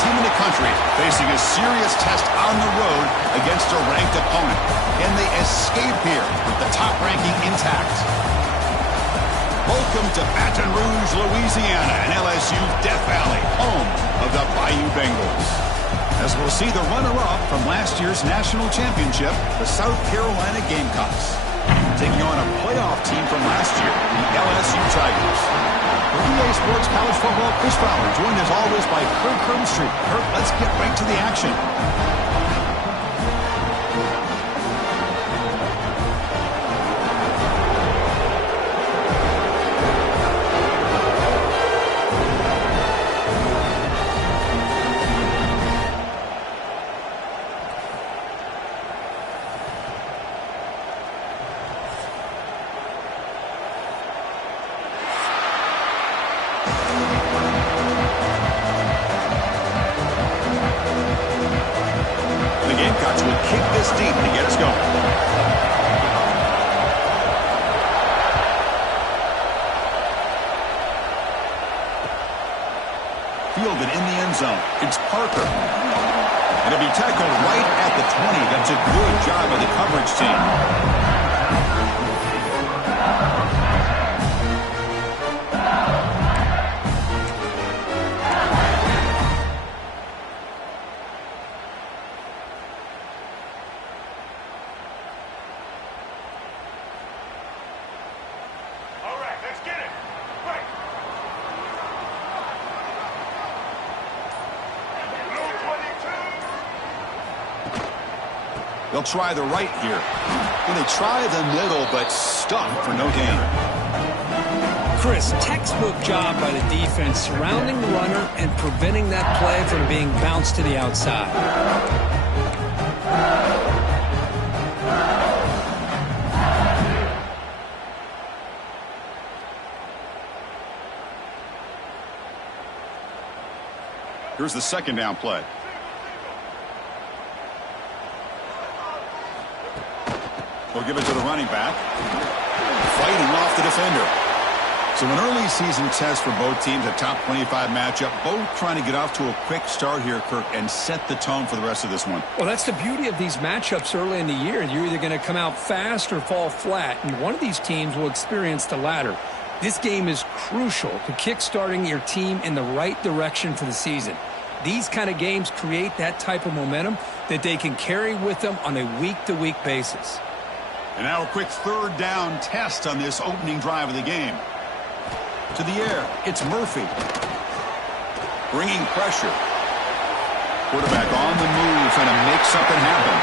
team in the country facing a serious test on the road against a ranked opponent. Can they escape here with the top ranking intact? Welcome to Baton Rouge, Louisiana, and LSU's Death Valley, home of the Bayou Bengals. As we'll see the runner-up from last year's national championship, the South Carolina Gamecocks, taking on a playoff team from last year, the LSU Tigers. The EA Sports College Football Chris Fowler, joined as always by Kirk Herbstreit. Kirk, let's get right to the action. Fielded in the end zone. It's Parker. It'll be tackled right at the 20. That's a good job of the coverage team. They'll try the right here. Well, they try the middle, but stuck for no gain. Chris, textbook job by the defense surrounding the runner and preventing that play from being bounced to the outside. Here's the second down play. They'll give it to the running back. Fighting off the defender. So an early season test for both teams, a top 25 matchup. Both trying to get off to a quick start here, Kirk, and set the tone for the rest of this one. Well, that's the beauty of these matchups early in the year. You're either going to come out fast or fall flat, and one of these teams will experience the latter. This game is crucial to kickstarting your team in the right direction for the season. These kind of games create that type of momentum that they can carry with them on a week-to-week basis. And now a quick third down test on this opening drive of the game. To the air, it's Murphy. Bringing pressure. Quarterback on the move, trying to make something happen.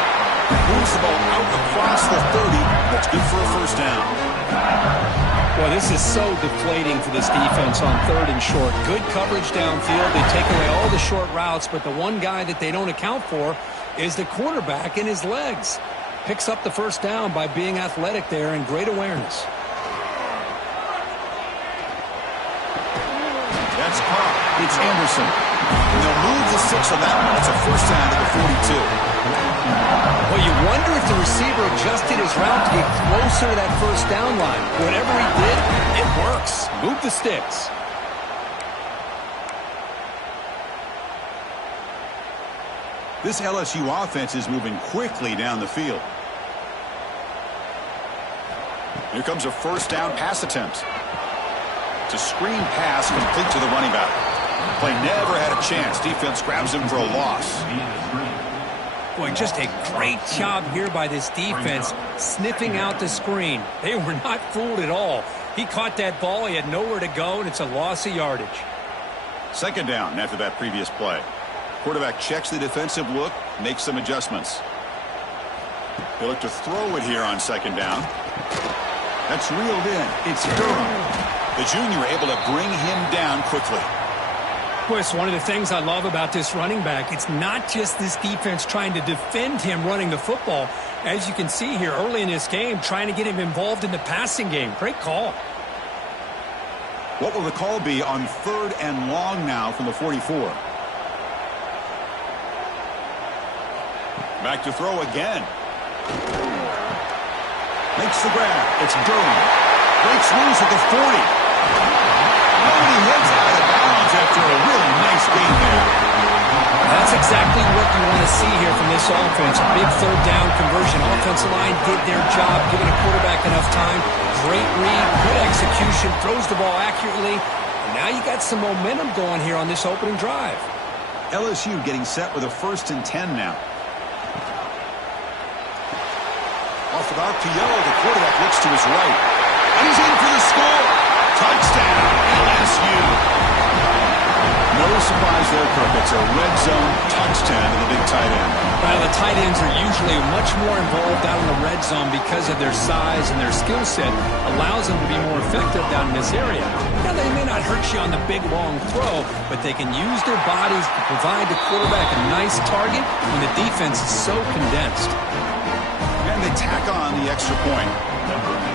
Moves the ball out across the 30. That's good for a first down. Well, this is so deflating for this defense on third and short. Good coverage downfield. They take away all the short routes, but the one guy that they don't account for is the quarterback and his legs. Picks up the first down by being athletic there and great awareness. That's caught. It's Anderson. And they'll move the 6 on that one. It's a first down to the 42. Well, you wonder if the receiver adjusted his route to get closer to that first down line. Whatever he did, it works. Move the sticks. This LSU offense is moving quickly down the field. Here comes a first down pass attempt. It's a screen pass complete to the running back. Play never had a chance. Defense grabs him for a loss. Boy, just a great job here by this defense sniffing out the screen. They were not fooled at all. He caught that ball. He had nowhere to go, and it's a loss of yardage. Second down after that previous play. Quarterback checks the defensive look, makes some adjustments. They look to throw it here on second down. That's reeled in. It's Durham. The junior able to bring him down quickly. Chris, one of the things I love about this running back, it's not just this defense trying to defend him running the football. As you can see here early in this game, trying to get him involved in the passing game. Great call. What will the call be on third and long now from the 44? Back to throw again. Makes the grab. It's Durham. Breaks loose at the 40. Nobody hits out of bounds after a really nice game there. you want to see here from this offense. Big third down conversion. Offensive line did their job, giving a quarterback enough time. Great read, good execution, throws the ball accurately. And now you got some momentum going here on this opening drive. LSU getting set with a 1st and 10 now. Off of RPO, the quarterback looks to his right. And he's in for the score. Touchdown, LSU. No surprise there, Kirk. It's a red zone touchdown to the big tight end. Well, the tight ends are usually much more involved out in the red zone because of their size and their skill set allows them to be more effective down in this area. Now, they may not hurt you on the big, long throw, but they can use their bodies to provide the quarterback a nice target when the defense is so condensed. And they tack on the extra point.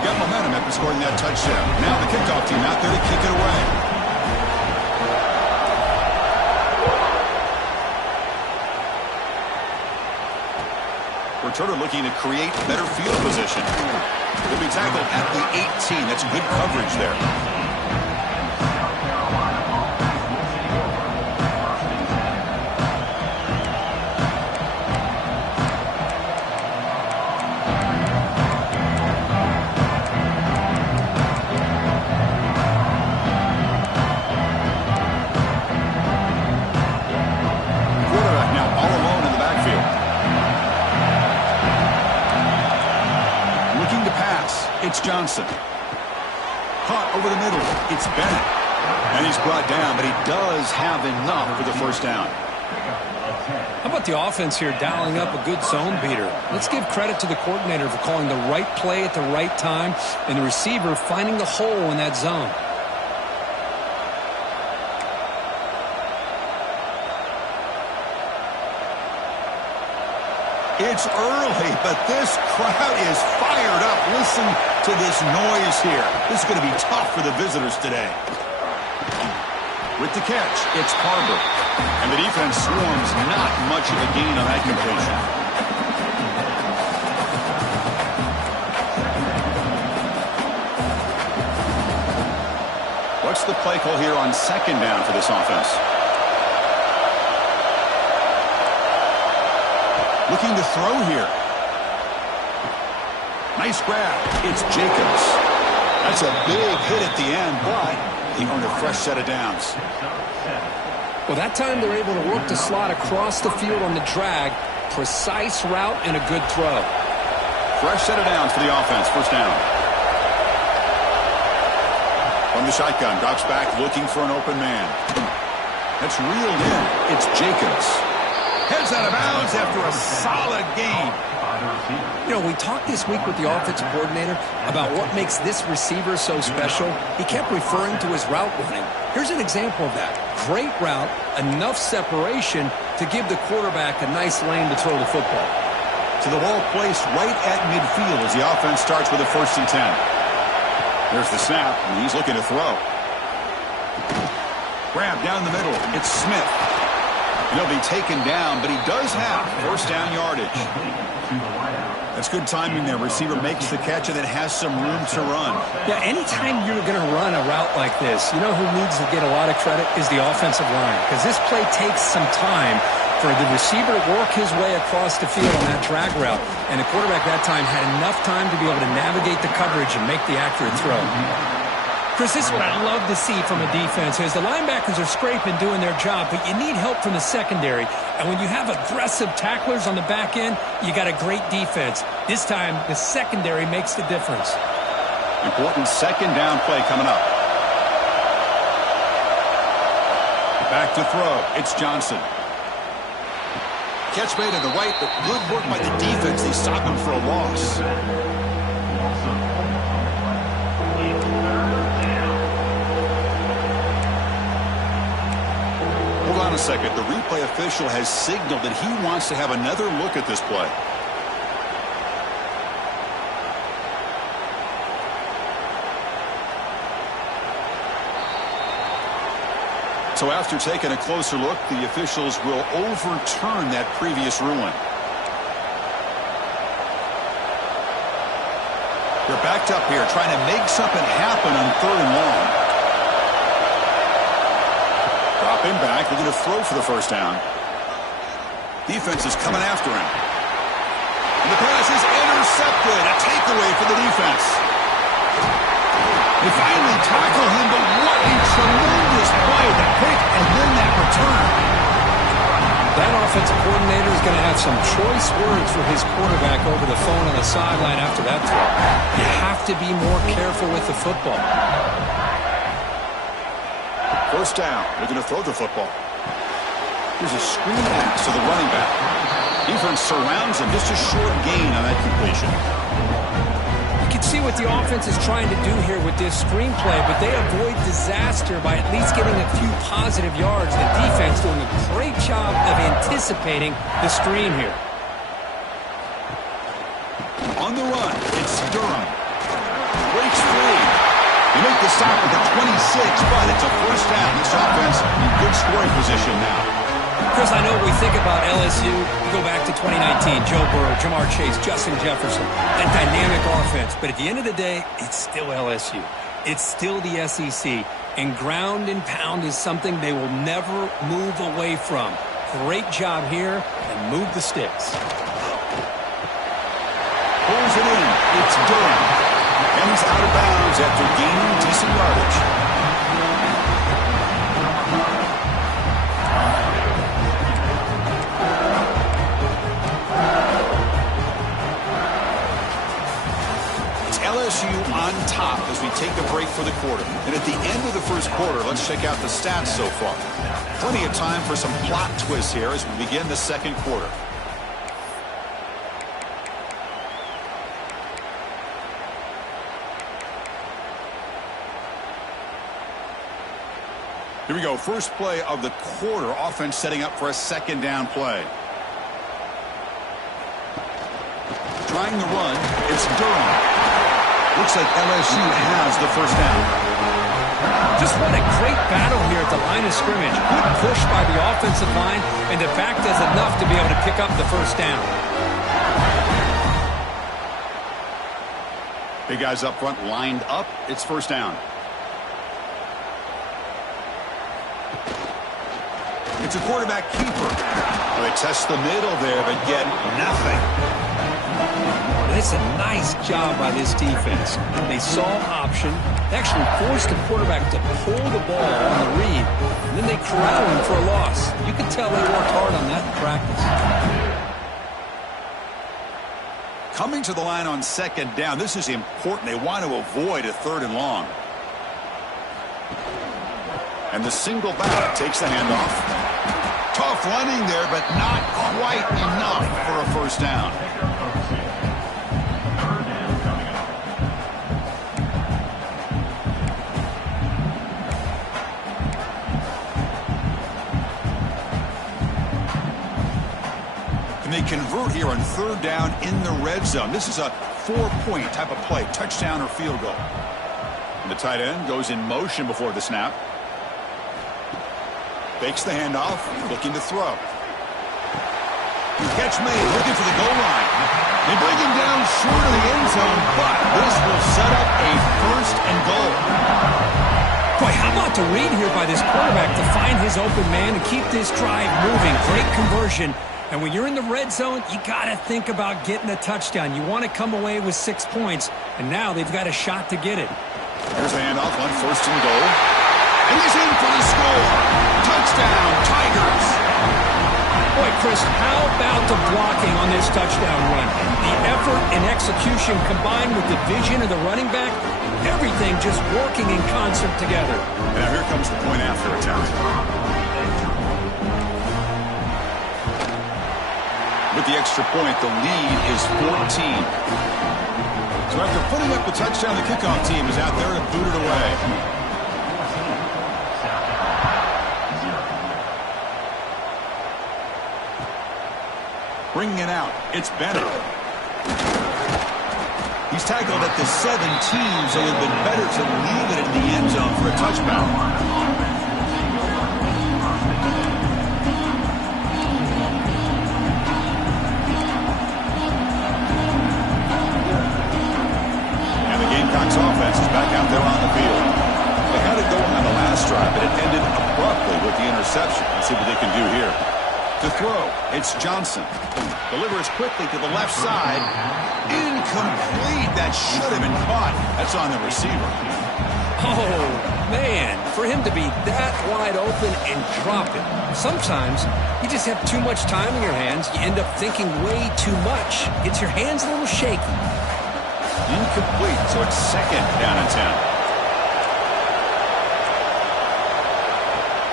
Got momentum after scoring that touchdown. Now the kickoff team out there to kick it away. Returner looking to create better field position. He'll be tackled at the 18. That's good coverage there. Quarterback now all alone in the backfield. It's Johnson. Caught over the middle. It's Bennett. And he's brought down, but he does have enough for the first down. How about the offense here dialing up a good zone beater? Let's give credit to the coordinator for calling the right play at the right time and the receiver finding the hole in that zone. It's early, but this crowd is fired up. Listen to this noise here. This is going to be tough for the visitors today. With the catch, it's Harbor. And the defense swarms, not much of a gain on that completion. What's the play call here on 2nd down for this offense? Looking to throw here. Nice grab. It's Jacobs. That's a big hit at the end, but he earned a fresh set of downs. Well, that time they're able to work the slot across the field on the drag. Precise route and a good throw. Fresh set of downs for the offense. First down. From the shotgun, drops back looking for an open man. That's reeled in. It's Jacobs. Heads out of bounds after a solid game. You know, we talked this week with the offensive coordinator about what makes this receiver so special. He kept referring to his route running. Here's an example of that. Great route, enough separation to give the quarterback a nice lane to throw the football. To the ball placed right at midfield as the offense starts with a 1st and 10. There's the snap, and he's looking to throw. Grab down the middle. It's Smith. And he'll be taken down, but he does have 1st down yardage. That's good timing there. Receiver makes the catch and then has some room to run. Yeah, anytime you're going to run a route like this, you know who needs to get a lot of credit is the offensive line. Because this play takes some time for the receiver to work his way across the field on that drag route. And the quarterback that time had enough time to be able to navigate the coverage and make the accurate throw. Chris, this is what I love to see from a defense is the linebackers are scraping, doing their job, but you need help from the secondary. And when you have aggressive tacklers on the back end, you got a great defense. This time, the secondary makes the difference. Important 2nd down play coming up. Back to throw. It's Johnson. Catch made to the right, but good work by the defense. They stopped him for a loss. Hold on a second. The replay official has signaled that he wants to have another look at this play. So after taking a closer look, the officials will overturn that previous ruling. They're backed up here, trying to make something happen on 3rd and long. Dropping back, looking to throw for the 1st down. Defense is coming after him. And the pass is intercepted. A takeaway for the defense. They finally tackle him, but what a tremendous play. The pick and then that return. That offensive coordinator is going to have some choice words for his quarterback over the phone on the sideline after that throw. You have to be more careful with the football. First down. They're going to throw the football. Here's a screen pass to the running back. Defense surrounds him. Just a short gain on that completion. You can see what the offense is trying to do here with this screenplay, but they avoid disaster by at least getting a few positive yards. The defense doing a great job of anticipating the screen here. On the run, it's Durham. Breaks free. You make the stop at the 26, but it's a first down. This offense in good scoring position now. Chris, I know we think about LSU. We go back to 2019, Joe Burrow, Jamar Chase, Justin Jefferson, that dynamic offense. But at the end of the day, it's still LSU. It's still the SEC. And ground and pound is something they will never move away from. Great job here, and move the sticks. Pulls it in. It's Durham. And he's out of bounds after gaining decent yardage. LSU on top as we take a break for the quarter. And at the end of the first quarter, let's check out the stats so far. Plenty of time for some plot twists here as we begin the second quarter. Here we go. First play of the quarter. Offense setting up for a second down play. Trying to run. It's Durham. Looks like LSU has the first down. Just what a great battle here at the line of scrimmage. Good push by the offensive line, and the fact is enough to be able to pick up the first down. Big guys up front lined up. It's first down. It's a quarterback keeper. They test the middle there, but get nothing. It's a nice job by this defense. They saw option. They actually forced the quarterback to pull the ball on the read, and then they corralled him for a loss. You can tell they worked hard on that in practice. Coming to the line on second down. This is important. They want to avoid a third and long. And the single back takes the handoff. Tough running there, but not quite enough for a first down. They convert here on third down in the red zone. This is a 4-point type of play, touchdown or field goal. And the tight end goes in motion before the snap. Fakes the handoff, looking to throw. Catch made, looking for the goal line. They bring him down short of the end zone, but this will set up a first and goal. Boy, how about the read here by this quarterback to find his open man and keep this drive moving. Great conversion. And when you're in the red zone, you got to think about getting a touchdown. You want to come away with 6 points, and now they've got a shot to get it. Here's a handoff on first and goal. And he's in for the score. Touchdown, Tigers. Boy, Chris, how about the blocking on this touchdown run? The effort and execution combined with the vision of the running back, everything just working in concert together. And now here comes the point after attempt. With the extra point, the lead is 14. So after putting up the touchdown, the kickoff team is out there to boot it away. Bringing it out, it's Bennett. He's tackled at the 17, so it would have been better to leave it in the end zone for a touchdown. Gamecocks offense is back out there on the field. They had it going on the last drive, but it ended abruptly with the interception. Let's see what they can do here. To throw, it's Johnson. Delivers quickly to the left side. Incomplete. That should have been caught. That's on the receiver. Oh, man, for him to be that wide open and drop it. Sometimes you just have too much time in your hands. You end up thinking way too much. Gets your hands a little shaky. Incomplete, so it's second down and 10.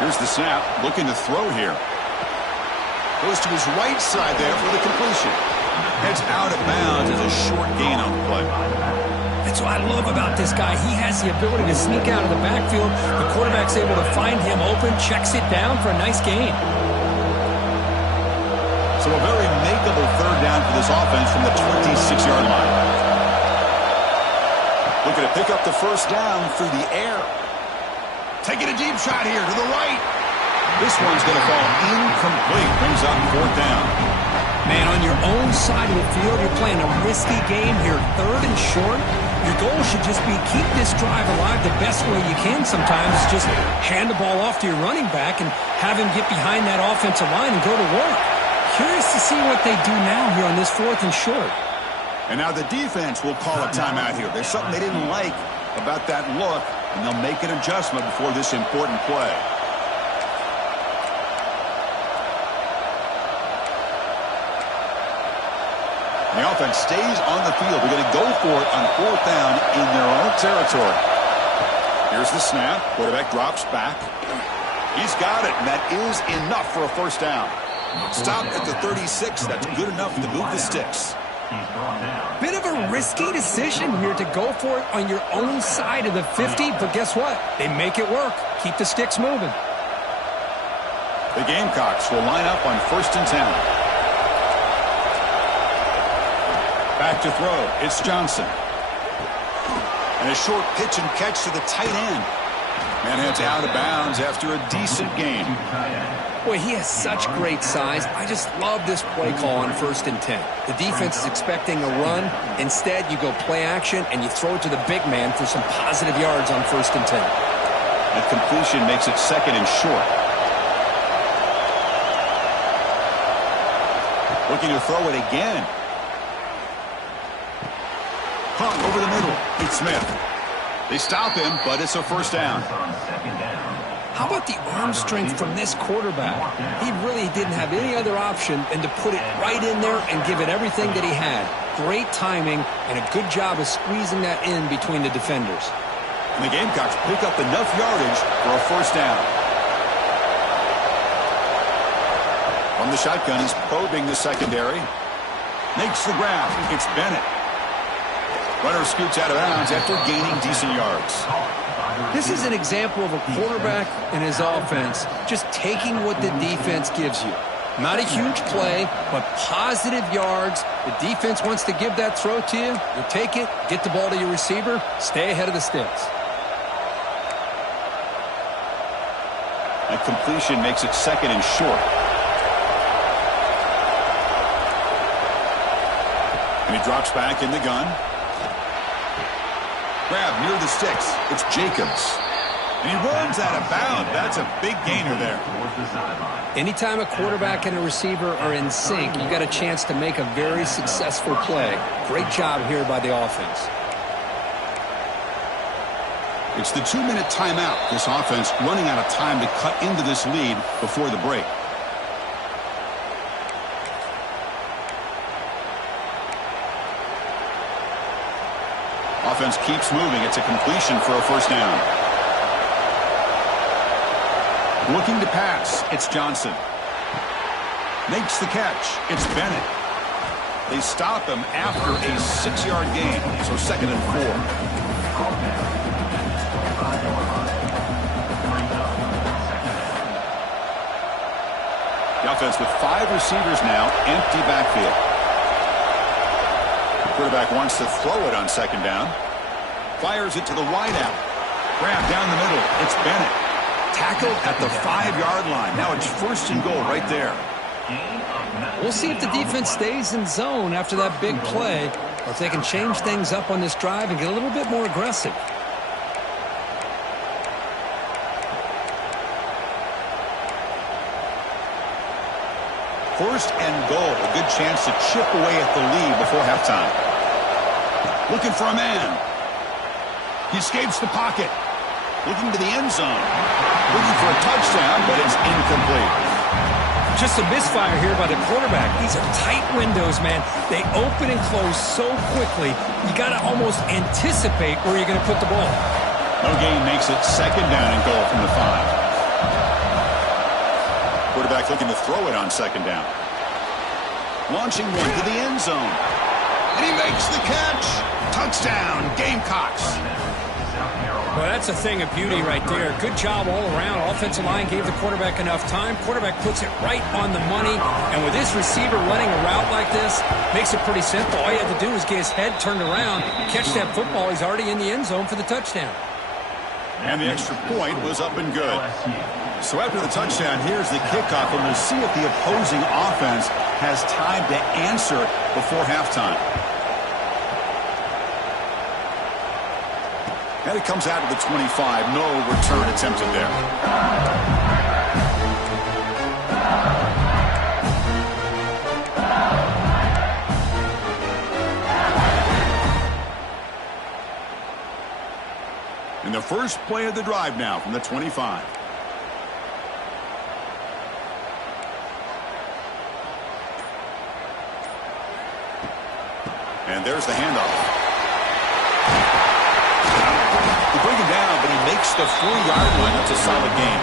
Here's the snap, looking to throw here. Goes to his right side there for the completion. Heads out of bounds as a short gain on the play. That's what I love about this guy. He has the ability to sneak out of the backfield. The quarterback's able to find him open, checks it down for a nice gain. So a very makeable third down for this offense from the 26-yard line. Looking to pick up the first down through the air. Taking a deep shot here to the right. This one's going to fall incomplete. Brings up fourth down. Man, on your own side of the field, you're playing a risky game here. Third and short. Your goal should just be keep this drive alive the best way you can sometimes. Is just hand the ball off to your running back and have him get behind that offensive line and go to work. Curious to see what they do now here on this fourth and short. And now the defense will call a timeout here. There's something they didn't like about that look, and they'll make an adjustment before this important play. The offense stays on the field. They're going to go for it on fourth down in their own territory. Here's the snap. Quarterback drops back. He's got it, and that is enough for a first down. Stopped at the 36. That's good enough to move the sticks. Bit of a risky decision here to go for it on your own side of the 50, but guess what? They make it work. Keep the sticks moving. The Gamecocks will line up on first and 10. Back to throw. It's Johnson. And a short pitch and catch to the tight end. Man heads out of bounds after a decent gain. Boy, he has such great size. I just love this play call on first and 10. The defense is expecting a run. Instead, you go play action and you throw it to the big man for some positive yards on first and 10. That completion makes it second and short. Looking to throw it again. Pump over the middle. It's Smith. They stop him, but it's a first down. How about the arm strength from this quarterback? He really didn't have any other option than to put it right in there and give it everything that he had. Great timing and a good job of squeezing that in between the defenders. And the Gamecocks pick up enough yardage for a first down. From the shotgun, he's probing the secondary. Makes the grab. It's Bennett. Runner scoots out of bounds after gaining decent yards. This is an example of a quarterback and his offense just taking what the defense gives you. Not a huge play, but positive yards. The defense wants to give that throw to you. You take it, get the ball to your receiver, stay ahead of the sticks. That completion makes it second and short. And he drops back in the gun. Grab near the sticks. It's Jacobs. And he runs out of bounds. That's a big gainer there. Anytime a quarterback and a receiver are in sync, you got a chance to make a very successful play. Great job here by the offense. It's the 2-minute timeout. This offense running out of time to cut into this lead before the break. Offense keeps moving. It's a completion for a first down. Looking to pass. It's Johnson. Makes the catch. It's Bennett. They stop him after a 6-yard gain. So second and 4. The offense with 5 receivers now. Empty backfield. Quarterback wants to throw it on second down. Fires it to the wideout. Grab down the middle. It's Bennett. Tackled at the 5-yard line. Now it's first and goal right there. We'll see if the defense stays in zone after that big play, or if they can change things up on this drive and get a little bit more aggressive. First and goal. A good chance to chip away at the lead before halftime. Looking for a man. He escapes the pocket. Looking to the end zone. Looking for a touchdown, but it's incomplete. Just a misfire here by the quarterback. These are tight windows, man. They open and close so quickly, you got to almost anticipate where you're going to put the ball. No gain makes it second down and goal from the 5. Quarterback looking to throw it on second down. Launching one to the end zone. And he makes the catch. Touchdown, Gamecocks. Well, that's a thing of beauty right there. Good job all around. Offensive line gave the quarterback enough time. Quarterback puts it right on the money. And with this receiver running a route like this, makes it pretty simple. All you have to do is get his head turned around, catch that football. He's already in the end zone for the touchdown. And the extra point was up and good. So after the touchdown, here's the kickoff, and we'll see if the opposing offense has time to answer before halftime. And it comes out of the 25. No return attempted there. And the first play of the drive now from the 25. And there's the handoff. They bring him down, but he makes the 4-yard line. That's a solid gain.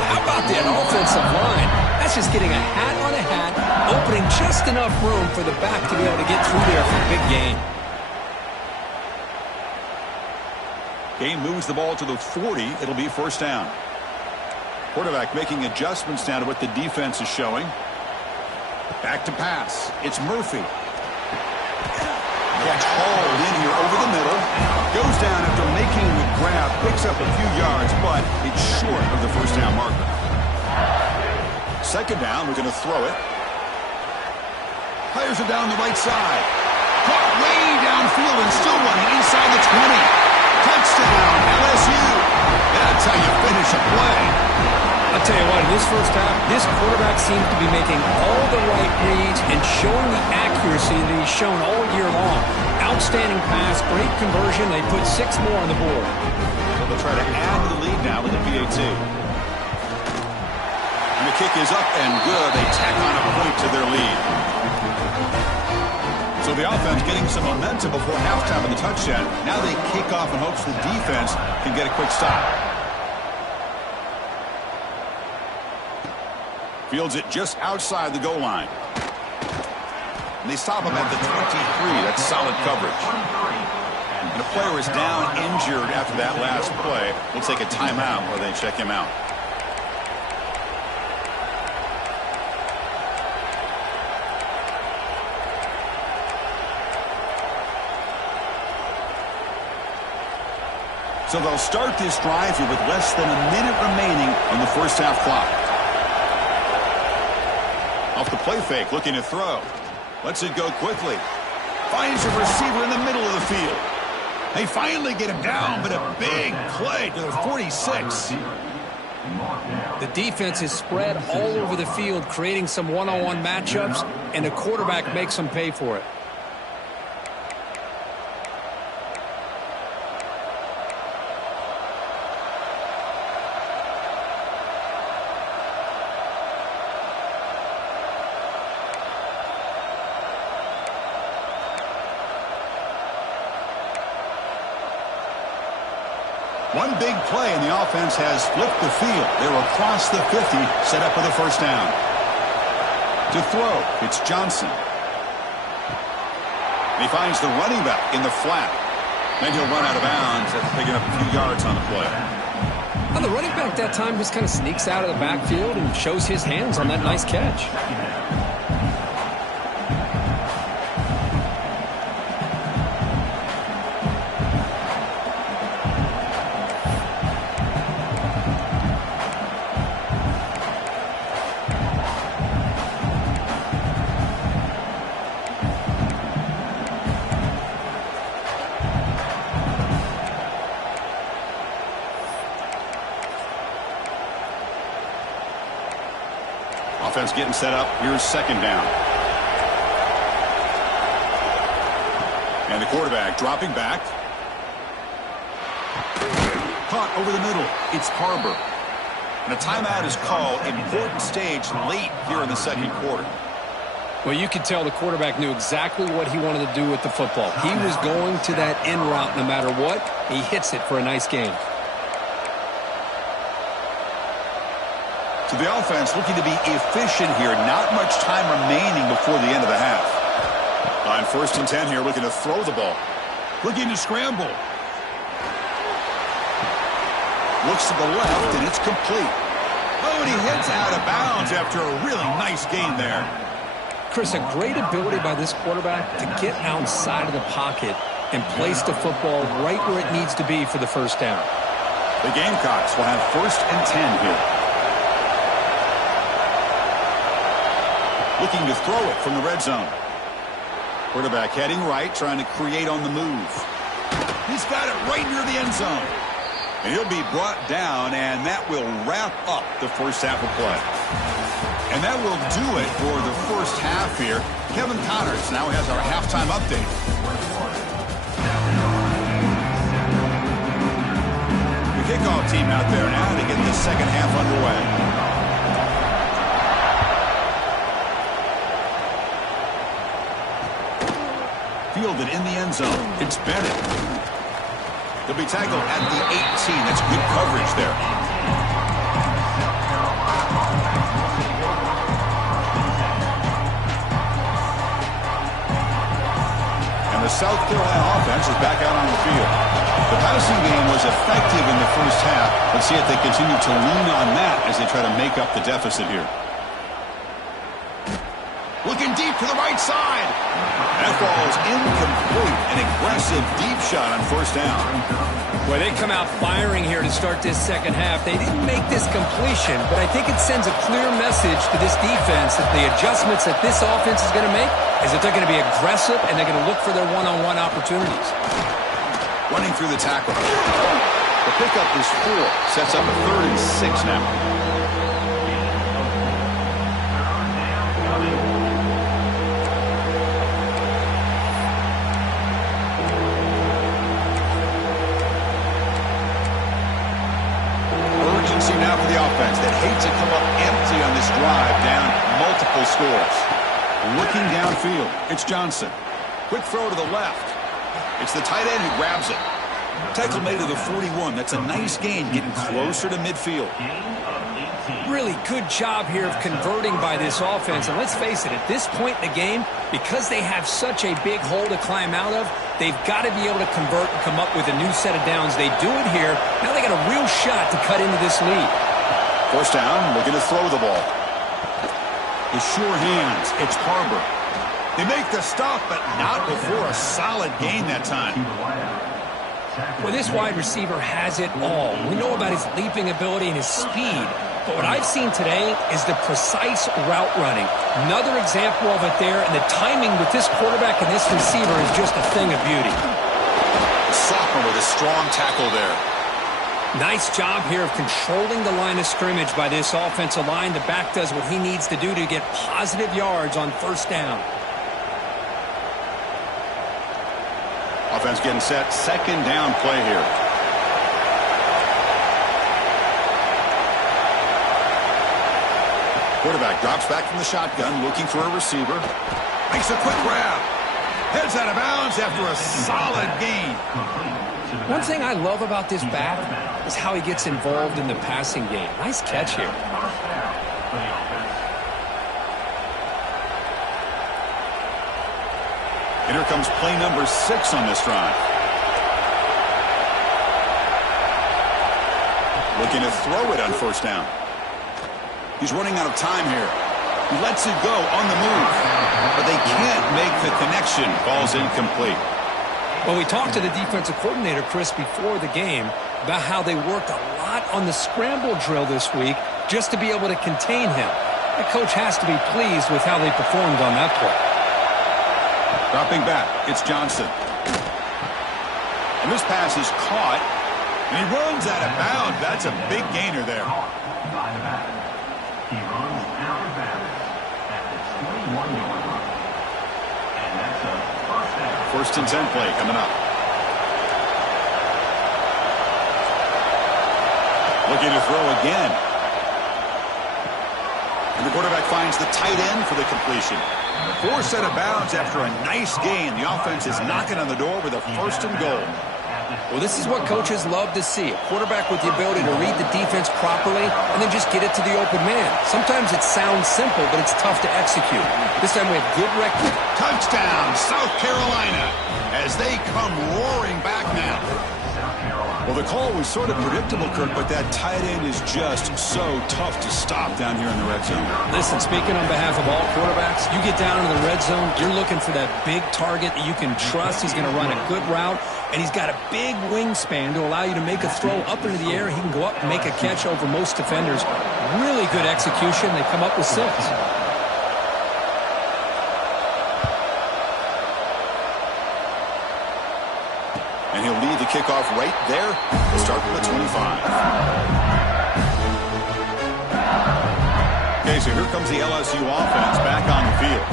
How about that offensive line? That's just getting a hat on a hat, opening just enough room for the back to be able to get through there for a big gain. Gain moves the ball to the 40. It'll be first down. Quarterback making adjustments down to what the defense is showing. Back to pass. It's Murphy. Catch hauled in here over the middle. Goes down after making the grab. Picks up a few yards, but it's short of the first down marker. Second down, we're going to throw it. Fires it down the right side. Caught way downfield and still running inside the 20. Touchdown, LSU. That's how you finish a play. I'll tell you what, in this first half, this quarterback seems to be making all the right reads and showing the accuracy that he's shown all year long. Outstanding pass, great conversion. They put 6 more on the board. So they'll try to add to the lead now with the PAT. And the kick is up and good. They tack on a point to their lead. So the offense getting some momentum before halftime of the touchdown. Now they kick off in hopes the defense can get a quick stop. Fields it just outside the goal line. And they stop him at the 23. That's solid coverage. And a player is down injured after that last play. We'll take a timeout while they check him out. So they'll start this drive here with less than a minute remaining on the first half clock. Off the play fake, looking to throw. Lets it go quickly. Finds a receiver in the middle of the field. They finally get him down, but a big play to the 46. The defense is spread all over the field, creating some one-on-one matchups, and the quarterback makes them pay for it. One big play, and the offense has flipped the field. They're across the 50, set up with a first down. To throw, it's Johnson. He finds the running back in the flat. Then he'll run out of bounds after picking up a few yards on the play. Well, the running back that time just kind of sneaks out of the backfield and shows his hands on that nice catch. Offense getting set up. Here's second down. And the quarterback dropping back. Caught over the middle. It's Harbor. And a timeout is called. Important stage late here in the second quarter. Well, you could tell the quarterback knew exactly what he wanted to do with the football. He was going to that end route no matter what. He hits it for a nice gain. So the offense looking to be efficient here. Not much time remaining before the end of the half. On 1st and 10 here, looking to throw the ball. Looking to scramble. Looks to the left, and it's complete. Oh, and he heads out of bounds after a really nice gain there. Chris, a great ability by this quarterback to get outside of the pocket and place the football right where it needs to be for the first down. The Gamecocks will have 1st and 10 here. Looking to throw it from the red zone. Quarterback heading right, trying to create on the move. He's got it right near the end zone. And he'll be brought down, and that will wrap up the first half of play. And that will do it for the first half here. Kevin Connors now has our halftime update. The kickoff team out there now to get the second half underway. Fielded in the end zone. It's Bennett. They'll be tackled at the 18. That's good coverage there. And the South Carolina offense is back out on the field. The passing game was effective in the first half. Let's see if they continue to lean on that as they try to make up the deficit here. Looking deep to the right side. That ball's incomplete. An aggressive deep shot on 1st down. Well, they come out firing here to start this second half. They didn't make this completion, but I think it sends a clear message to this defense that the adjustments that this offense is going to make is that they're going to be aggressive and they're going to look for their one-on-one opportunities. Running through the tackle. The pickup is 4. Sets up a 3rd and 6 now. Now for the offense that hates to come up empty on this drive, down multiple scores. Looking downfield, it's Johnson. Quick throw to the left. It's the tight end who grabs it. Tackle made to the 41. That's a nice gain, getting closer to midfield. Really good job here of converting by this offense. And let's face it, at this point in the game, because they have such a big hole to climb out of, they've got to be able to convert and come up with a new set of downs. They do it here. Now they got a real shot to cut into this lead. 1st down, looking to throw the ball. The sure hands, it's Harbor. They make the stop, but not before a solid gain that time. Well, this wide receiver has it all. We know about his leaping ability and his speed. But what I've seen today is the precise route running. Another example of it there, and the timing with this quarterback and this receiver is just a thing of beauty. Sophomore with a strong tackle there. Nice job here of controlling the line of scrimmage by this offensive line. The back does what he needs to do to get positive yards on 1st down. Offense getting set. 2nd down play here. Quarterback drops back from the shotgun, looking for a receiver. Makes a quick grab. Heads out of bounds after a solid gain. One thing I love about this back is how he gets involved in the passing game. Nice catch here. And here comes play number 6 on this drive. Looking to throw it on 1st down. He's running out of time here. He lets it go on the move. But they can't make the connection. Ball's incomplete. Well, we talked to the defensive coordinator, Chris, before the game about how they worked a lot on the scramble drill this week just to be able to contain him. The coach has to be pleased with how they performed on that play. Dropping back, it's Johnson. And this pass is caught, and he runs out of bounds. That's a big gainer there. First and 10 play coming up. Looking to throw again. And the quarterback finds the tight end for the completion. Forced out of bounds after a nice gain. The offense is knocking on the door with a first and goal. Well, this is what coaches love to see. A quarterback with the ability to read the defense properly and then just get it to the open man. Sometimes it sounds simple, but it's tough to execute. This time we have good record. Touchdown, South Carolina, as they come roaring back now. Well, the call was sort of predictable, Kirk, but that tight end is just so tough to stop down here in the red zone. Listen, speaking on behalf of all quarterbacks, you get down in the red zone, you're looking for that big target that you can trust. He's going to run a good route, and he's got a big wingspan to allow you to make a throw up into the air. He can go up and make a catch over most defenders. Really good execution. They come up with 6. And he'll lead the kickoff right there. We'll start with the 25. Okay, so here comes the LSU offense back on the field.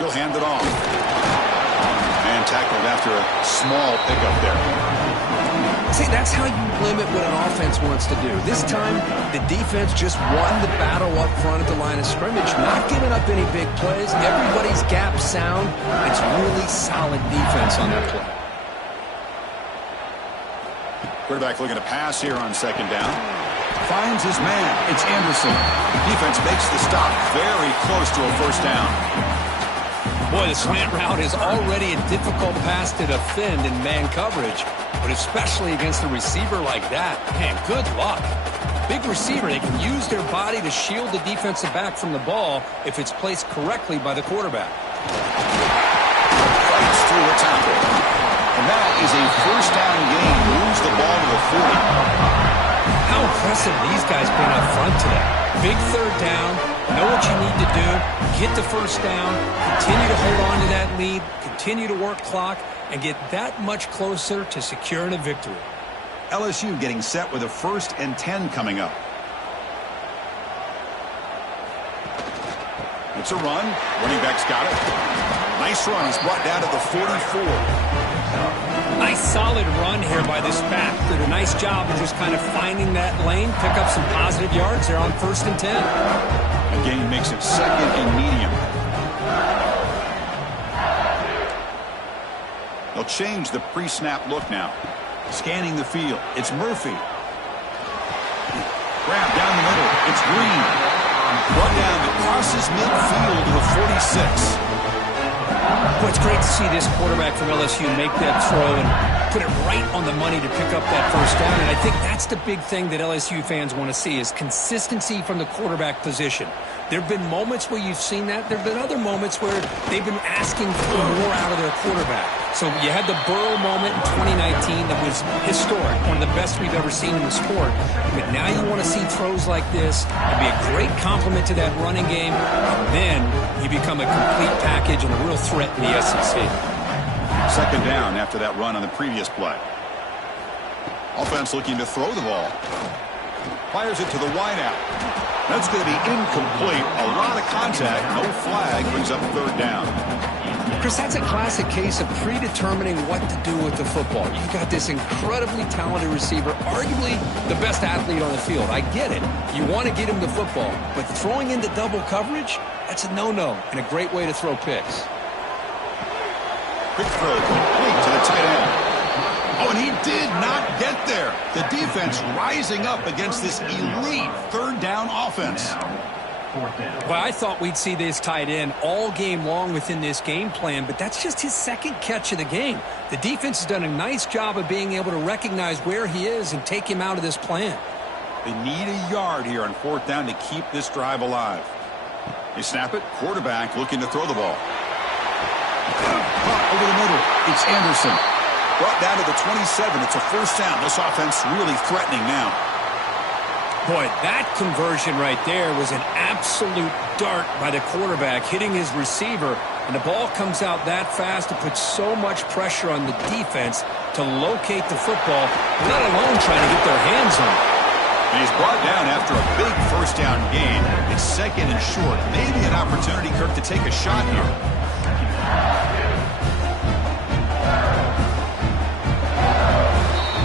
He'll hand it off. And tackled after a small pickup there. See, that's how you limit what an offense wants to do. This time, the defense just won the battle up front at the line of scrimmage, not giving up any big plays. Everybody's gap sound. It's really solid defense on that play. Quarterback looking to pass here on second down. Finds his man. It's Anderson. Defense makes the stop very close to a first down. Boy, the slant route is already a difficult pass to defend in man coverage, but especially against a receiver like that. Man, good luck. Big receiver, they can use their body to shield the defensive back from the ball if it's placed correctly by the quarterback. Fights through a tackle. And that is a first down gain. Moves the ball to the 40. How impressive these guys been up front today. Big third down. Know what you need to do. Get the first down. Continue to hold on to that lead. Continue to work clock and get that much closer to securing a victory. LSU getting set with a first and 10 coming up. It's a run. Running back's got it. Nice run. He's brought down to the 44. Nice solid run here by this back. Did a nice job of just kind of finding that lane, pick up some positive yards there on first and 10. A gain makes it second and medium. They'll change the pre-snap look now. Scanning the field. It's Murphy. Grab down the middle. It's Green. Brought down that crosses midfield to the 46. Well, it's great to see this quarterback from LSU make that throw and put it right on the money to pick up that first down. And I think that's the big thing that LSU fans want to see is consistency from the quarterback position. There have been moments where you've seen that. There have been other moments where they've been asking for more out of their quarterback. So you had the Burrow moment in 2019 that was historic, one of the best we've ever seen in the sport. But now you want to see throws like this. It'd be a great compliment to that running game. And then you become a complete package and a real threat in the SEC. Second down after that run on the previous play. Offense looking to throw the ball. Fires it to the wideout. That's going to be incomplete. A lot of contact. No flag. Brings up third down. Chris, that's a classic case of predetermining what to do with the football. You've got this incredibly talented receiver, arguably the best athlete on the field. I get it. You want to get him the football. But throwing into double coverage, that's a no-no and a great way to throw picks. Quick throw complete to the tight end. Oh, and he did not get there. The defense rising up against this elite third down offense. Well, I thought we'd see this tight end all game long within this game plan, but that's just his second catch of the game. The defense has done a nice job of being able to recognize where he is and take him out of this plan. They need a yard here on fourth down to keep this drive alive. They snap it. Quarterback looking to throw the ball. Caught over the middle. It's Anderson. Brought down to the 27. It's a first down. This offense really threatening now. Boy, that conversion right there was an absolute dart by the quarterback, hitting his receiver, and the ball comes out that fast to put so much pressure on the defense to locate the football, let alone trying to get their hands on it. And he's brought down after a big first down gain. It's second and short. Maybe an opportunity, Kirk, to take a shot here.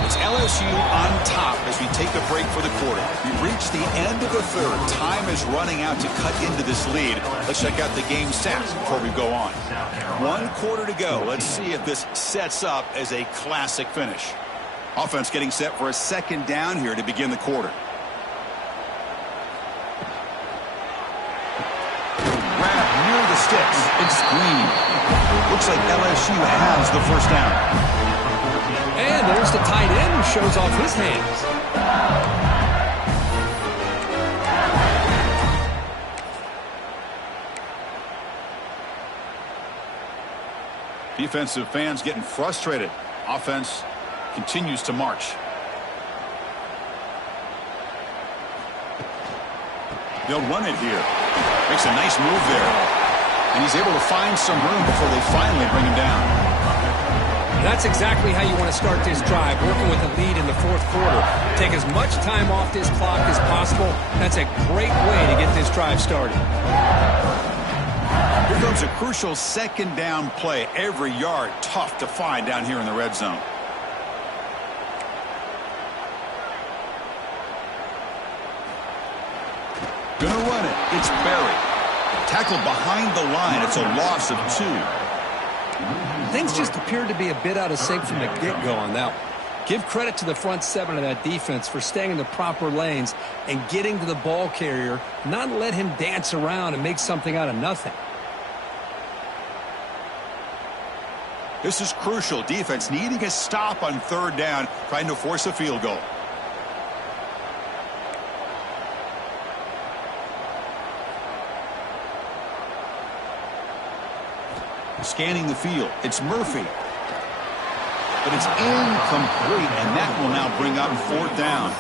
It's LSU on top as we take a break for the quarter. We've reached the end of the third. Time is running out to cut into this lead. Let's check out the game stats before we go on. 1 quarter to go. Let's see if this sets up as a classic finish. Offense getting set for a second down here to begin the quarter. Grab near the sticks. Big screen. Looks like LSU has the first down. And there's the tight end who shows off his hands. Defensive fans getting frustrated. Offense continues to march. They'll run it here. Makes a nice move there. And he's able to find some room before they finally bring him down. That's exactly how you want to start this drive, working with a lead in the fourth quarter. Take as much time off this clock as possible. That's a great way to get this drive started. Here comes a crucial second down play. Every yard tough to find down here in the red zone. Gonna run it. It's buried. Tackled behind the line. It's a loss of 2. Things just appeared to be a bit out of sync from the get-go on that one. Give credit to the front 7 of that defense for staying in the proper lanes and getting to the ball carrier, not let him dance around and make something out of nothing. This is crucial. Defense needing a stop on third down, trying to force a field goal. Scanning the field. It's Murphy. But it's incomplete, and that will now bring up 4th down.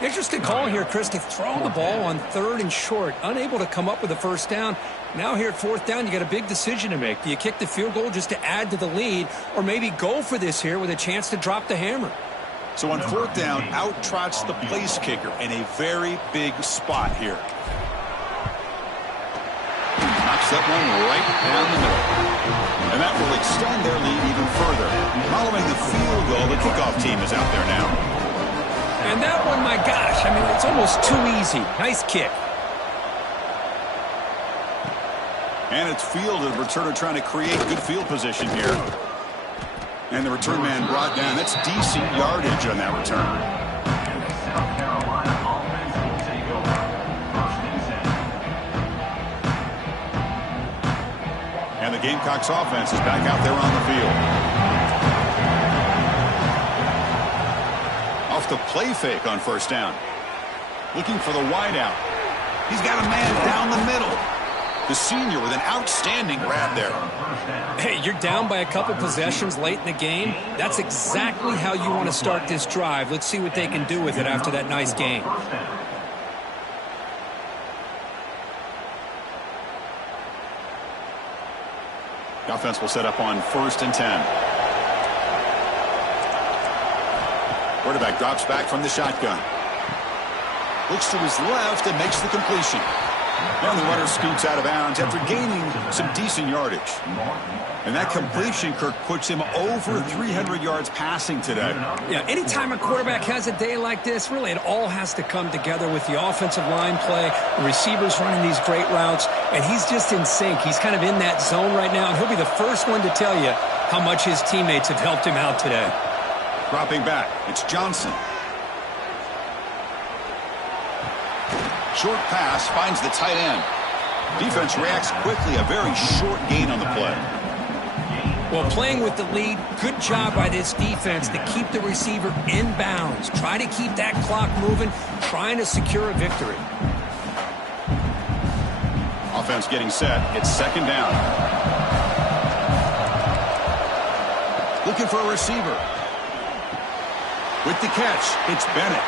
Interesting call here, Chris. They throw the ball on 3rd and short, unable to come up with a first down. Now here at 4th down, you got a big decision to make. Do you kick the field goal just to add to the lead, or maybe go for this here with a chance to drop the hammer? So on 4th down, out trots the place kicker in a very big spot here. Knocks that one right down the middle. And that will extend their lead even further. Following the field goal, the kickoff team is out there now. And that one, my gosh, I mean, it's almost too easy. Nice kick. And it's fielded. Returner trying to create good field position here. And the return man brought down. That's decent yardage on that return. And the Gamecocks offense is back out there on the field. Off the play fake on 1st down. Looking for the wideout. He's got a man down the middle. The senior with an outstanding grab there. Hey, you're down by a couple possessions late in the game. That's exactly how you want to start this drive. Let's see what they can do with it after that nice game. The offense will set up on 1st and 10. Quarterback drops back from the shotgun. Looks to his left and makes the completion. And the runner scoots out of bounds after gaining some decent yardage. And that completion, Kirk, puts him over 300 yards passing today. Yeah, anytime a quarterback has a day like this, really it all has to come together with the offensive line play, the receivers running these great routes, and he's just in sync. He's kind of in that zone right now, and he'll be the first one to tell you how much his teammates have helped him out today. Dropping back, it's Johnson. Short pass finds the tight end. Defense reacts quickly, a very short gain on the play. Well, playing with the lead, good job by this defense to keep the receiver in bounds. Try to keep that clock moving, trying to secure a victory. Offense getting set. It's 2nd down. Looking for a receiver. With the catch, it's Bennett.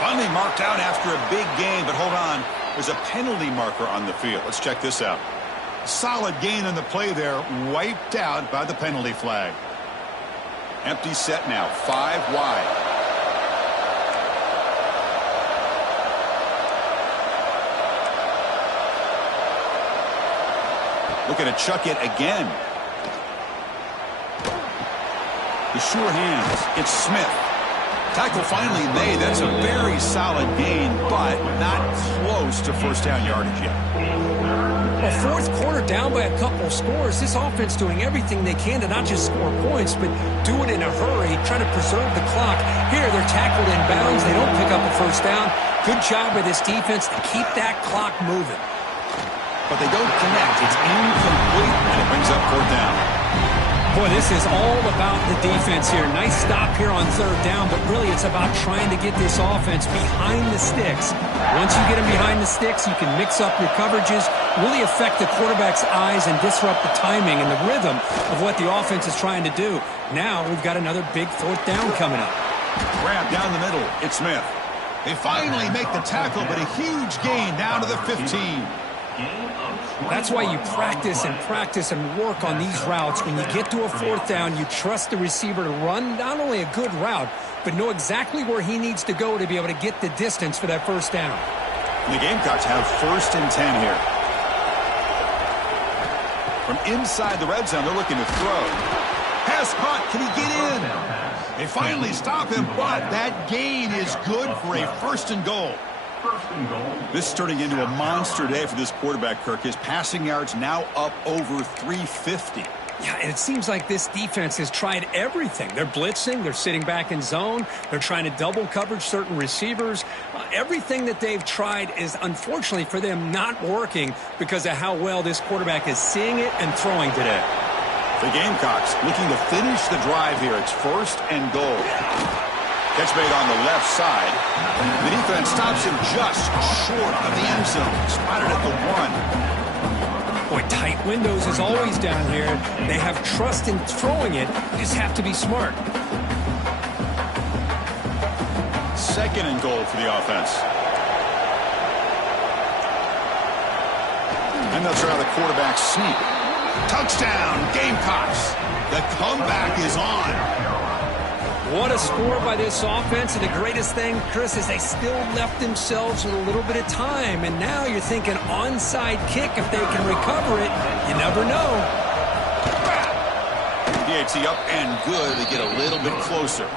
Finally marked out after a big gain, but hold on. There's a penalty marker on the field. Let's check this out. Solid gain on the play there, wiped out by the penalty flag. Empty set now, 5 wide. Looking to chuck it again. The sure hands. It's Smith. Tackle finally made. That's a very solid gain, but not close to first down yardage yet. Well, fourth quarter down by a couple scores. This offense doing everything they can to not just score points, but do it in a hurry, try to preserve the clock. Here, they're tackled in bounds. They don't pick up a first down. Good job by this defense to keep that clock moving. But they don't connect. It's incomplete, and it brings up fourth down. Boy, this is all about the defense here. Nice stop here on third down, but really it's about trying to get this offense behind the sticks. Once you get them behind the sticks, you can mix up your coverages, really affect the quarterback's eyes and disrupt the timing and the rhythm of what the offense is trying to do. Now we've got another big fourth down coming up. Grab down the middle. It's Smith. They finally make the tackle, but a huge gain down to the 15. That's why you practice and work on these routes. When you get to a fourth down, you trust the receiver to run not only a good route, but know exactly where he needs to go to be able to get the distance for that first down. The Gamecocks have 1st and 10 here. From inside the red zone, they're looking to throw. Pass caught. Can he get in? They finally stop him, but that gain is good for a 1st and goal. This is turning into a monster day for this quarterback, Kirk. His passing yards now up over 350. Yeah, and it seems like this defense has tried everything. They're blitzing. They're sitting back in zone. They're trying to double coverage certain receivers. Everything that they've tried is, unfortunately for them, not working because of how well this quarterback is seeing it and throwing today. The Gamecocks looking to finish the drive here. It's 1st and goal. Catch made on the left side. The defense stops him just short of the end zone. Spotted at the 1. Boy, tight windows is always down here. They have trust in throwing it. You just have to be smart. 2nd and goal for the offense. And they'll try the quarterback sneak. Touchdown, Gamecocks. The comeback is on. What a score by this offense, and the greatest thing, Chris, is they still left themselves with a little bit of time, and now you're thinking onside kick if they can recover it. You never know. DAT up and good. They get a little bit closer.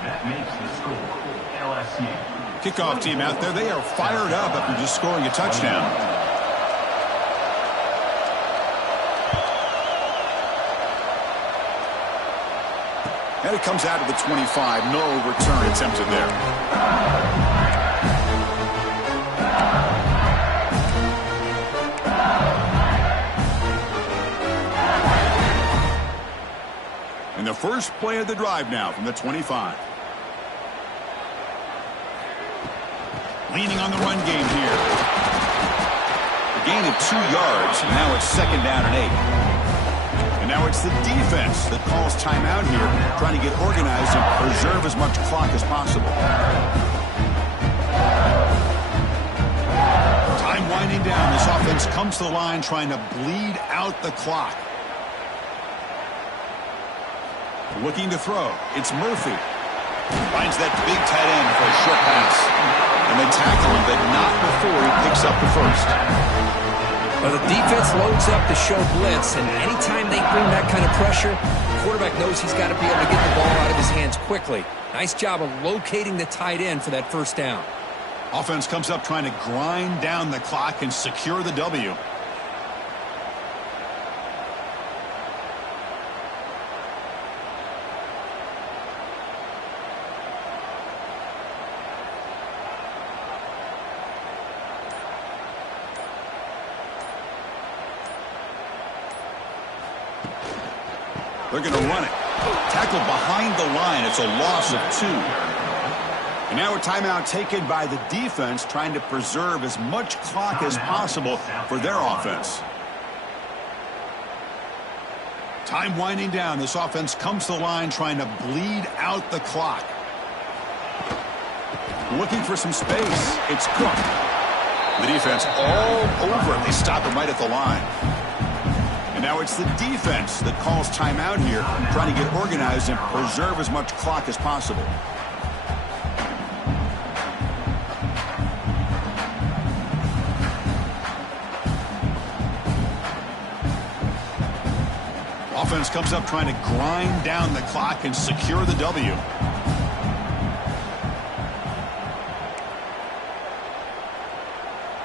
That makes the score LSU. Kickoff team out there. They are fired up after just scoring a touchdown. And it comes out of the 25. No return attempted there. And the first play of the drive now from the 25. Leaning on the run game here. A gain of 2 yards. Now it's 2nd down and 8. And now it's the defense that calls timeout here, trying to get organized and preserve as much clock as possible. Time winding down. This offense comes to the line trying to bleed out the clock. Looking to throw. It's Murphy. Finds that big tight end for a short pass. And they tackle him, but not before he picks up the first. Well, the defense loads up to show blitz, and anytime they bring that kind of pressure, the quarterback knows he's got to be able to get the ball out of his hands quickly. Nice job of locating the tight end for that first down. Offense comes up trying to grind down the clock and secure the W. They're going to run it. Tackled behind the line. It's a loss of 2. And now a timeout taken by the defense, trying to preserve as much clock as possible for their offense. Time winding down. This offense comes to the line trying to bleed out the clock. Looking for some space. It's Cook. The defense all over it. They stop him right at the line. And now it's the defense that calls timeout here, trying to get organized and preserve as much clock as possible. offense comes up trying to grind down the clock and secure the W.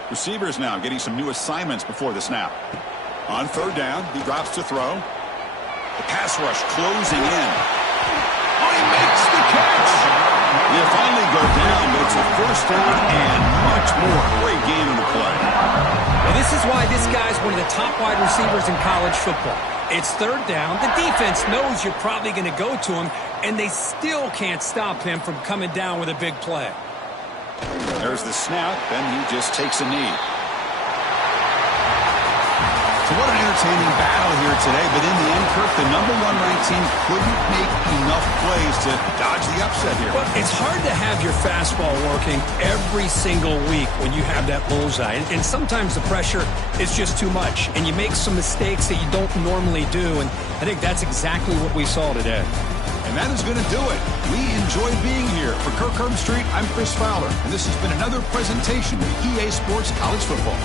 Receivers now getting some new assignments before the snap. On third down, he drops to throw. The pass rush closing in. Oh, he makes the catch. They finally go down, but it's a first down and much more. Great game in the play. Well, this is why this guy's one of the top wide receivers in college football. It's third down. The defense knows you're probably going to go to him, and they still can't stop him from coming down with a big play. There's the snap, and he just takes a knee. So what an entertaining battle here today, but in the end, Kirk, the #1 ranked team couldn't make enough plays to dodge the upset here. Well, it's hard to have your fastball working every single week when you have that bullseye, and sometimes the pressure is just too much, and you make some mistakes that you don't normally do, and I think that's exactly what we saw today. And that is going to do it. We enjoy being here. For Kirk Herbstreit, I'm Chris Fowler, and this has been another presentation of EA Sports College Football.